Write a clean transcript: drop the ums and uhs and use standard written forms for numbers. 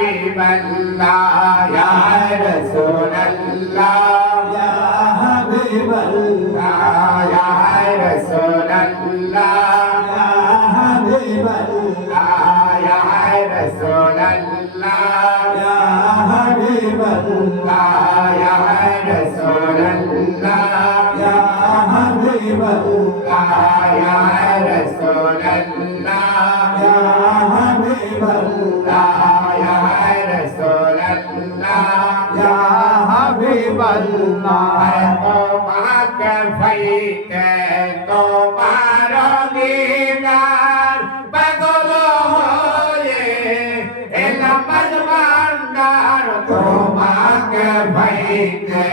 হাবিবাল্লাহ ইয়া রাসূলুল্লাহ ইয়া হাবিবাল্লাহ ইয়া রাসূলুল্লাহ ইয়া হাবিবাল্লাহ ইয়া রাসূলুল্লাহ ইয়া হাবিবাল্লাহ ইয়া রাসূলুল্লাহ ইয়া হাবিবাল্লাহ ইয়া রাসূলুল্লাহ ইয়া হাবিবাল্লাহ ইয়া রাসূলুল্লাহ ইয়া হাবিবাল্লাহ তোমাকে পাইতে তোমার দিদার পাগল হয়ে এলাম মজমান্দার তোমাকে পাইতে